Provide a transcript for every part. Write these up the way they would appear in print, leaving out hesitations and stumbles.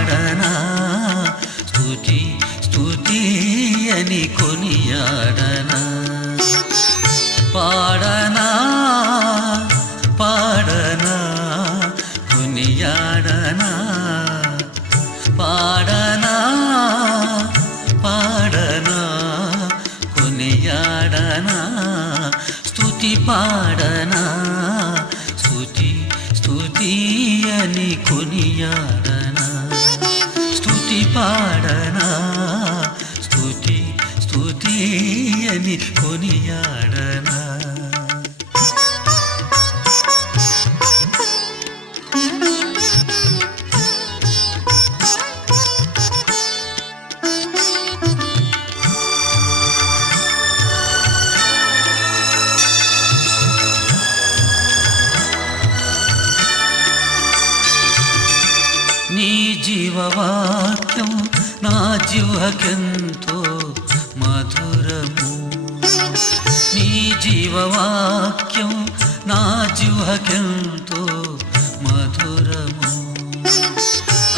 పాడనా స్తుతి స్తుతి అని కొనియాడనా పాడనా పాడనా కొనియాడనా పాడనా పాడనా కొనియాడనా స్తుతి పాడనా స్తుతి స్తుతి అని కొనియాడనా స్తుతి పాడనా స్తుతి స్తుతి అని కొనియాడనా నీ జీవవాక్యం నా జిహ్వకెంతో మధురము నీ జీవవాక్యం నా జిహ్వకెంతో మధురము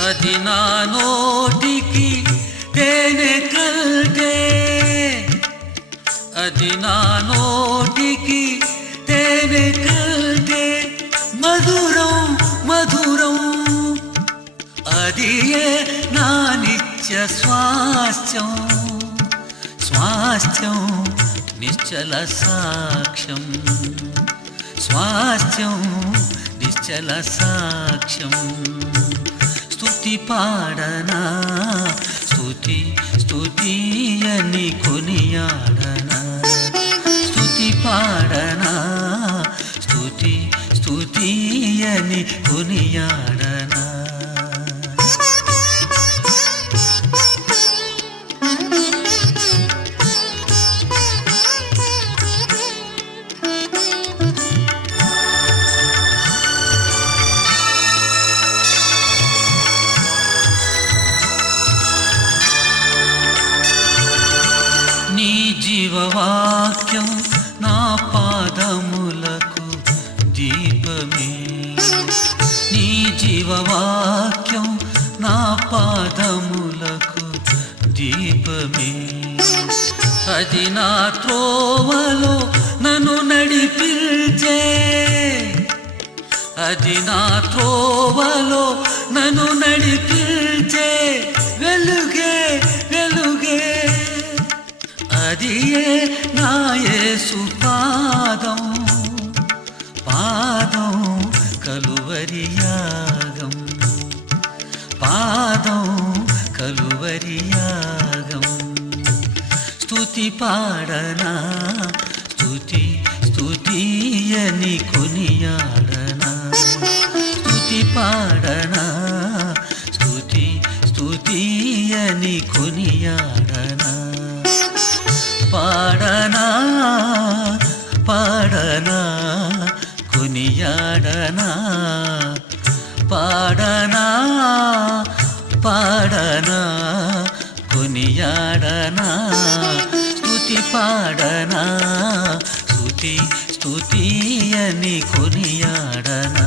అది నా నోటికి తేనె కంటే అది నా నోటికి తేనె కంటే మధురం మధురం అదియే నా నిత్య స్వాస్థ్యం స్వాస్థ్యం నిశ్చల సాక్ష్యం స్వాస్థ్యం నిశ్చల సాక్ష్యం స్తుతి పాడనా స్తుతి స్తుతి అని కొనియాడనా స్తుతి పాడనా స్తుతి స్తుతి అని కొనియాడనా నీ జీవవాక్యం నా పాదములకు దీపమే నీ జీవవాక్యం నా పాదములకు దీపమే అది నా త్రోవలో నన్ను నడిపించే అది నా త్రోవలో నన్ను నడిపించే వెలుగే వెలుగే అదియే నా యేసు పాదం పాదం కలువరి యాగం పాదం కలువరి యాగం స్తుతి పాడనా స్తుతి స్తుతి అని కొనియాడనా స్తుతి పాడనా స్తుతి స్తుతి అని కొనియాడనా పాడనా పాడనా కొనియాడనా పాడనా పాడనా కొనియాడనా స్తుతి పాడనా స్తుతి స్తుతి అని కొనియాడనా